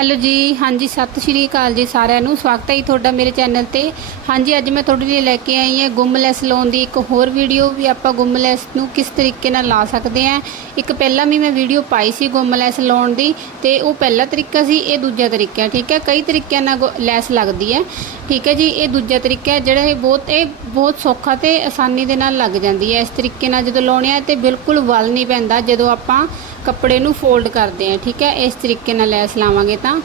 Hello ਜੀ, ਹਾਂਜੀ, ਸਤਿ ਸ਼੍ਰੀ ਅਕਾਲ ਜੀ ਸਾਰਿਆਂ ਨੂੰ। ਸਵਾਗਤ ਹੈ ਜੀ ਤੁਹਾਡਾ ਮੇਰੇ ਚੈਨਲ ਤੇ। ਹਾਂਜੀ, ਅੱਜ ਮੈਂ ਤੁਹਾਡੇ ਲਈ ਲੈ ਕੇ ਆਈ ਹਾਂ ਗੁੰਮਲੈਸ ਲਾਉਣ ਦੀ ਇੱਕ ਹੋਰ ਵੀਡੀਓ। ਵੀ ਆਪਾਂ ਗੁੰਮਲੈਸ ਨੂੰ ਕਿਸ ਤਰੀਕੇ ਨਾਲ ਲਾ ਸਕਦੇ ਹਾਂ। ਇੱਕ ਪਹਿਲਾਂ ਵੀ ਮੈਂ ਵੀਡੀਓ ਪਾਈ ਸੀ ਗੁੰਮਲੈਸ ਲਾਉਣ ਦੀ ਤੇ ਉਹ ਪਹਿਲਾ ਤਰੀਕਾ ਸੀ, ਇਹ ਦੂਜਾ ਤਰੀਕਾ, ਠੀਕ ਹੈ? ਕਈ ਤਰੀਕਿਆਂ ਨਾਲ ਗੁ- ਲੈਸ ਲੱਗਦੀ ਹੈ। ਠੀਕ ਹੈ ਜੀ, ਇਹ ਦੂਜਾ ਤਰੀਕਾ ਹੈ, ਜਿਹੜਾ ਇਹ ਬਹੁਤ ਇਹ ਬਹੁਤ ਸੌਖਾ ਤੇ ਆਸਾਨੀ ਦੇ ਨਾਲ ਲੱਗ ਜਾਂਦੀ ਹੈ। ਇਸ ਤਰੀਕੇ ਨਾਲ ਜਦੋਂ ਲਾਉਣੇ ਆ ਤੇ ਬਿਲਕੁਲ ਵਲ ਨਹੀਂ ਪੈਂਦਾ। ਜਦੋਂ ਆਪਾਂ ਕੱਪੜੇ ਨੂੰ ਫੋਲਡ ਕਰਦੇ ਆ ਠੀਕ ਹੈ? ਇਸ ਤਰੀਕੇ ਨਾਲ ਲੈਸ ਲਾਵਾਂਗੇ ਤਾਂ।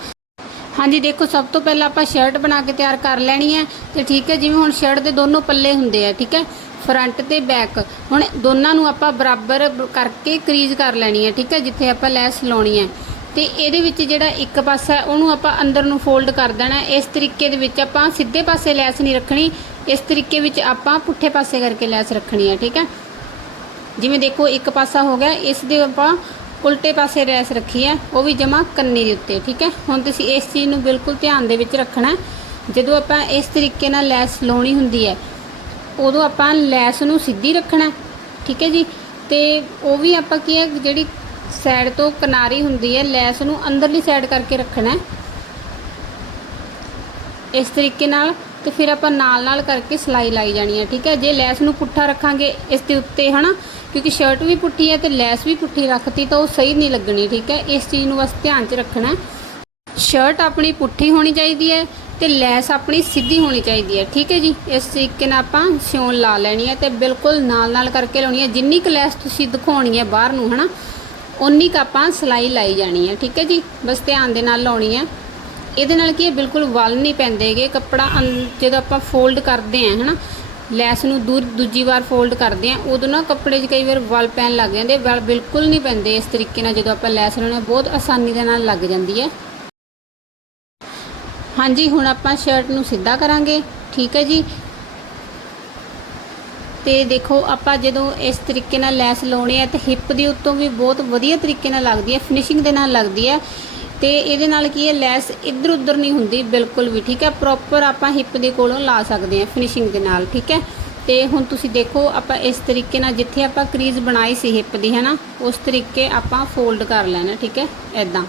ਹਾਂਜੀ, ਦੇਖੋ, ਸਭ ਤੋਂ ਪਹਿਲਾਂ ਆਪਾਂ ਸ਼ਰਟ ਬਣਾ ਕੇ ਤਿਆਰ ਕਰ ਲੈਣੀ ਹੈ ਤੇ ਠੀਕ ਹੈ, ਜਿਵੇਂ ਹੁਣ ਸ਼ਰਟ ਦੇ ਦੋਨੋਂ ਪੱਲੇ ਹੁੰਦੇ ਆ, ਠੀਕ ਹੈ? ਫਰੰਟ ਤੇ ਬੈਕ ਹੁਣ ਦੋਨਾਂ ਨੂੰ ਆਪਾਂ ਬਰਾਬਰ ਕਰਕੇ ਕਰੀਜ਼ ਕਰ ਲੈਣੀ ਹੈ, ਠੀਕ ਹੈ? ਜਿੱਥੇ ਆਪਾਂ ਲੈਸ ਲਾਉਣੀ ਹੈ। ਤੇ ਇਹਦੇ ਵਿੱਚ ਜਿਹੜਾ ਇੱਕ ਪਾਸਾ ਉਹਨੂੰ ਆਪਾਂ ਅੰਦਰ ਨੂੰ ਫੋਲਡ ਕਰ ਦੇਣਾ ਇਸ ਤਰੀਕੇ ਦੇ ਵਿੱਚ ਆਪਾਂ ਸਿੱਧੇ ਪਾਸੇ ਲੈਸ ਨਹੀਂ ਰੱਖਣੀ। ਇਸ ਤਰੀਕੇ ਵਿੱਚ ਆਪਾਂ ਪੁੱਠੇ ਪਾਸੇ ਕਰਕੇ ਲੈਸ ਰੱਖਣੀ ਹੈ, ਠੀਕ ਹੈ? ਜਿਵੇਂ ਦੇਖੋ, ਇੱਕ ਪਾਸਾ ਹੋ ਗਿਆ, ਇਸ ਦੇ ਆਪਾਂ ਉਲਟੇ ਪਾਸੇ ਰੈਸ ਰੱਖੀ ਹੈ, ਉਹ ਵੀ ਜਮਾ ਕੰਨੀ ਦੇ ਉੱਤੇ, ਠੀਕ ਹੈ? ਹੁਣ ਤੁਸੀਂ ਇਸ ਚੀਜ਼ ਨੂੰ ਬਿਲਕੁਲ ਧਿਆਨ ਦੇ ਵਿੱਚ ਰੱਖਣਾ ਜਦੋਂ ਆਪਾਂ ਇਸ ਤਰੀਕੇ ਨਾਲ ਲੈਸ ਲਾਉਣੀ ਹੁੰਦੀ ਹੈ, ਉਦੋਂ ਆਪਾਂ ਲੈਸ ਨੂੰ ਸਿੱਧੀ ਰੱਖਣਾ ਠੀਕ ਹੈ ਜੀ? ਤੇ ਉਹ ਵੀ ਆਪਾਂ ਕੀ ਹੈ, ਜਿਹੜੀ ਸਾਈਡ ਤੋਂ ਕਿਨਾਰੀ ਹੁੰਦੀ ਹੈ, ਲੈਸ ਨੂੰ ਅੰਦਰਲੀ ਸਾਈਡ ਕਰਕੇ ਰੱਖਣਾ ਇਸ ਤਰੀਕੇ ਨਾਲ ਤੇ ਫਿਰ ਆਪਾਂ ਨਾਲ ਨਾਲ ਕਰਕੇ ਸਿਲਾਈ ਲਾਈ ਜਾਣੀ ਹੈ ਠੀਕ ਹੈ? ਜੇ ਲੈਸ ਨੂੰ ਪੁੱਠਾ ਰੱਖਾਂਗੇ ਇਸ ਦੇ ਉੱਤੇ, ਹਨਾ? ਕਿਉਂਕਿ ਸ਼ਰਟ ਵੀ ਪੁੱਠੀ ਹੈ ਤੇ ਲੈਸ ਵੀ ਪੁੱਠੀ ਰੱਖਤੀ ਤਾਂ ਉਹ ਸਹੀ ਨਹੀਂ ਲੱਗਣੀ, ਠੀਕ ਹੈ? ਇਸ ਚੀਜ਼ ਨੂੰ ਬਸ ਧਿਆਨ 'ਚ ਰੱਖਣਾ ਸ਼ਰਟ ਆਪਣੀ ਪੁੱਠੀ ਹੋਣੀ ਚਾਹੀਦੀ ਹੈ ਤੇ ਲੈਸ ਆਪਣੀ ਸਿੱਧੀ ਹੋਣੀ ਚਾਹੀਦੀ ਹੈ, ਠੀਕ ਹੈ ਜੀ? ਇਸ ਤਰੀਕੇ ਨਾਲ ਆਪਾਂ ਸਿਉਣ ਲਾ ਲੈਣੀ ਹੈ ਤੇ ਬਿਲਕੁਲ ਨਾਲ ਨਾਲ ਕਰਕੇ ਲਾਉਣੀ ਹੈ। ਜਿੰਨੀ ਕੁ ਲੈਸ ਤੁਸੀਂ ਦਿਖਾਉਣੀ ਹੈ ਬਾਹਰ ਨੂੰ, ਹਨਾ? ਉਨੀ ਕੁ ਆਪਾਂ ਸਿਲਾਈ ਲਾਈ ਜਾਣੀ ਹੈ, ਠੀਕ ਹੈ ਜੀ? ਬਸ ਧਿਆਨ ਦੇ ਨਾਲ ਲਾਉਣੀ ਹੈ। ਇਹਦੇ ਨਾਲ ਕੀ ਹੈ, ਬਿਲਕੁਲ ਵਲ ਨਹੀਂ ਪੈਂਦੇਗੇ ਕੱਪੜਾ ਅੰ- ਜਦੋਂ ਆਪਾਂ ਫੋਲਡ ਕਰਦੇ ਆ ਹਨਾ, ਲੈਸ ਨੂੰ ਦੂਰ, ਦੂਜੀ ਵਾਰ ਫੋਲਡ ਕਰਦੇ ਆ ਉਦੋਂ ਨਾ ਕੱਪੜੇ 'ਚ ਕਈ ਵਾਰ ਵਲ ਪੈਣ ਲੱਗ ਜਾਂਦੇ ਵਲ ਬਿਲਕੁਲ ਨਹੀਂ ਪੈਂਦੇ ਇਸ ਤਰੀਕੇ ਨਾਲ ਜਦੋਂ ਆਪਾਂ ਲੈਸ ਲਾਉਣਾ ਬਹੁਤ ਆਸਾਨੀ ਦੇ ਨਾਲ ਲੱਗ ਜਾਂਦੀ ਹੈ। ਹਾਂਜੀ, ਹੁਣ ਆਪਾਂ ਸ਼ਰਟ ਨੂੰ ਸਿੱਧਾ ਕਰਾਂਗੇ, ਠੀਕ ਹੈ ਜੀ। ਤੇ ਦੇਖੋ, ਆਪਾਂ ਜਦੋਂ ਇਸ ਤਰੀਕੇ ਨਾਲ ਲੈਸ ਲਾਉਣੀ ਹੈ ਤੇ ਹਿੱਪ ਦੇ ਉੱਤੋਂ ਵੀ ਬਹੁਤ ਵਧੀਆ ਤਰੀਕੇ ਨਾਲ ਲੱਗਦੀ ਹੈ ਫਿਨਿਸ਼ਿੰਗ ਦੇ ਨਾਲ ਲੱਗਦੀ ਹੈ। ਤੇ ਇਹਦੇ ਨਾਲ ਕੀ ਹੈ, ਲੈਸ ਇੱਧਰ ਉੱਧਰ ਨਹੀਂ ਹੁੰਦੀ, ਬਿਲਕੁਲ ਵੀ, ਠੀਕ ਹੈ? ਪ੍ਰੋਪਰ ਆਪਾਂ ਹਿੱਪ ਦੇ ਕੋਲੋਂ ਲਾ ਸਕਦੇ ਹਾਂ ਫਿਨਿਸ਼ਿੰਗ ਦੇ ਨਾਲ, ਠੀਕ ਹੈ? ਤੇ ਹੁਣ ਤੁਸੀਂ ਦੇਖੋ, ਆਪਾਂ ਇਸ ਤਰੀਕੇ ਨਾਲ ਜਿੱਥੇ ਆਪਾਂ ਕਰੀਜ਼ ਬਣਾਈ ਸੀ ਹਿੱਪ ਦੀ, ਹੈ ਨਾ? ਉਸ ਤਰੀਕੇ ਆਪਾਂ ਫੋਲਡ ਕਰ ਲੈਣਾ, ਠੀਕ ਹੈ? ਐਦਾਂ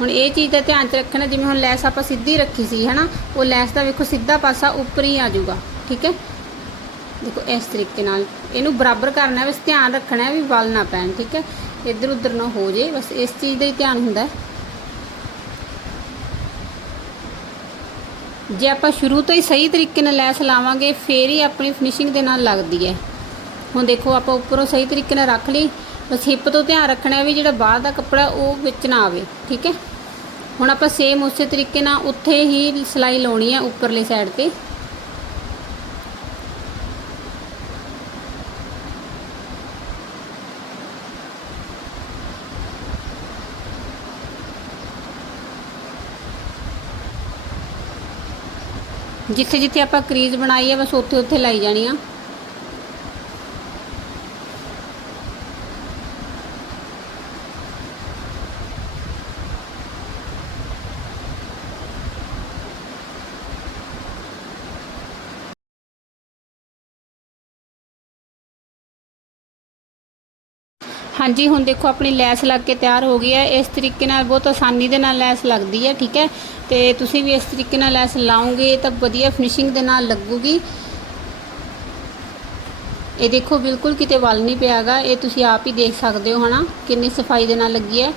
ਹੁਣ ਇਹ ਚੀਜ਼ ਦਾ ਧਿਆਨ ਚ ਰੱਖਣਾ, ਜਿਵੇਂ ਹੁਣ ਲੈਸ ਆਪਾਂ ਸਿੱਧੀ ਰੱਖੀ ਸੀ, ਹੈ ਨਾ? ਉਹ ਲੈਸ ਦਾ ਵੇਖੋ, ਸਿੱਧਾ ਪਾਸਾ ਉੱਪਰ ਹੀ ਆ ਜਾਊਗਾ, ਠੀਕ ਹੈ? ਦੇਖੋ, ਇਸ ਤਰੀਕੇ ਨਾਲ ਇਹਨੂੰ ਬਰਾਬਰ ਕਰਨਾ ਬਸ ਧਿਆਨ ਰੱਖਣਾ ਹੈ ਵੀ ਵਲ ਨਾ ਪੈਣ, ਠੀਕ ਹੈ? ਇੱਧਰ ਉੱਧਰ ਨਾ ਹੋ ਜੇ, ਬਸ ਇਸ ਚੀਜ਼ ਦਾ ਹੀ ਧਿਆਨ ਹੁੰਦਾ ਹੈ। ਜੇ ਆਪਾਂ ਸ਼ੁਰੂ ਤੋਂ ਹੀ ਸਹੀ ਤਰੀਕੇ ਨਾਲ ਲੈਸ ਲਾਵਾਂਗੇ, ਫੇਰ ਹੀ ਆਪਣੀ ਫਿਨਿਸ਼ਿੰਗ ਦੇ ਨਾਲ ਲੱਗਦੀ ਹੈ। ਹੁਣ ਦੇਖੋ, ਆਪਾਂ ਉੱਪਰੋਂ ਸਹੀ ਤਰੀਕੇ ਨਾਲ ਰੱਖ ਲਈ, ਬਸ ਹਿੱਪ ਤੋਂ ਧਿਆਨ ਰੱਖਣਾ ਵੀ ਜਿਹੜਾ ਬਾਹਰ ਦਾ ਕੱਪੜਾ ਉਹ ਵਿੱਚ ਨਾ ਆਵੇ, ਠੀਕ ਹੈ? ਹੁਣ ਆਪਾਂ ਸੇਮ ਉਸੇ ਤਰੀਕੇ ਨਾਲ ਉੱਥੇ ਹੀ ਸਿਲਾਈ ਲਾਉਣੀ ਹੈ, ਉੱਪਰਲੀ ਸਾਈਡ ਤੇ। ਜਿੱਥੇ ਜਿੱਥੇ ਆਪਾਂ ਕਰੀਜ਼ ਬਣਾਈ ਹੈ ਬਸ ਉੱਥੇ ਉੱਥੇ ਲਾਈ ਜਾਣੀ ਆ। ਹਾਂਜੀ, ਹੁਣ ਦੇਖੋ ਆਪਣੀ ਲੈਸ ਲੱਗ ਕੇ ਤਿਆਰ ਹੋ ਗਈ ਹੈ ਇਸ ਤਰੀਕੇ ਨਾਲ ਬਹੁਤ ਆਸਾਨੀ ਦੇ ਨਾਲ ਲੈਸ ਲੱਗਦੀ ਹੈ ਠੀਕ ਹੈ? ਤੇ ਤੁਸੀਂ ਵੀ ਇਸ ਤਰੀਕੇ ਨਾਲ ਲੈਸ ਲਾਓਗੇ ਤਾਂ ਵਧੀਆ ਫਿਨਿਸ਼ਿੰਗ ਦੇ ਨਾਲ ਲੱਗੂਗੀ। ਇਹ ਦੇਖੋ ਬਿਲਕੁਲ ਕਿਤੇ ਵਲ ਨਹੀਂ ਪਿਆਗਾ, ਇਹ ਤੁਸੀਂ ਆਪ ਹੀ ਦੇਖ ਸਕਦੇ ਹੋ ਹਨਾ, ਕਿੰਨੀ ਸਫ਼ਾਈ ਦੇ ਨਾਲ ਲੱਗੀ ਹੈ।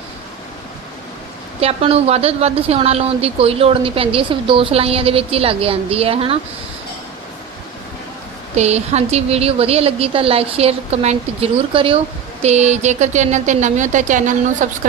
ਤੇ ਆਪਾਂ ਨੂੰ ਵੱਧ ਤੋਂ ਵੱਧ ਸਿਉਣਾ ਲਾਉਣ ਦੀ ਕੋਈ ਲੋੜ ਨਹੀਂ ਪੈਂਦੀ ਸਿਰਫ ਦੋ ਸਲਾਈਆਂ ਦੇ ਵਿੱਚ ਹੀ ਲੱਗ ਜਾਂਦੀ ਹੈ ਹਨਾ। ਤੇ ਹਾਂਜੀ, ਵੀਡੀਓ ਵਧੀਆ ਲੱਗੀ ਤਾਂ ਲਾਈਕ ਸ਼ੇਅਰ ਕਮੈਂਟ ਜ਼ਰੂਰ ਕਰਿਓ। ਤੇ ਜੇਕਰ ਚੈਨਲ ਤੇ ਨਵੇਂ ਹੋ ਤਾਂ ਚੈਨਲ ਨੂੰ ਸਬਸਕ੍ਰਾਈਬ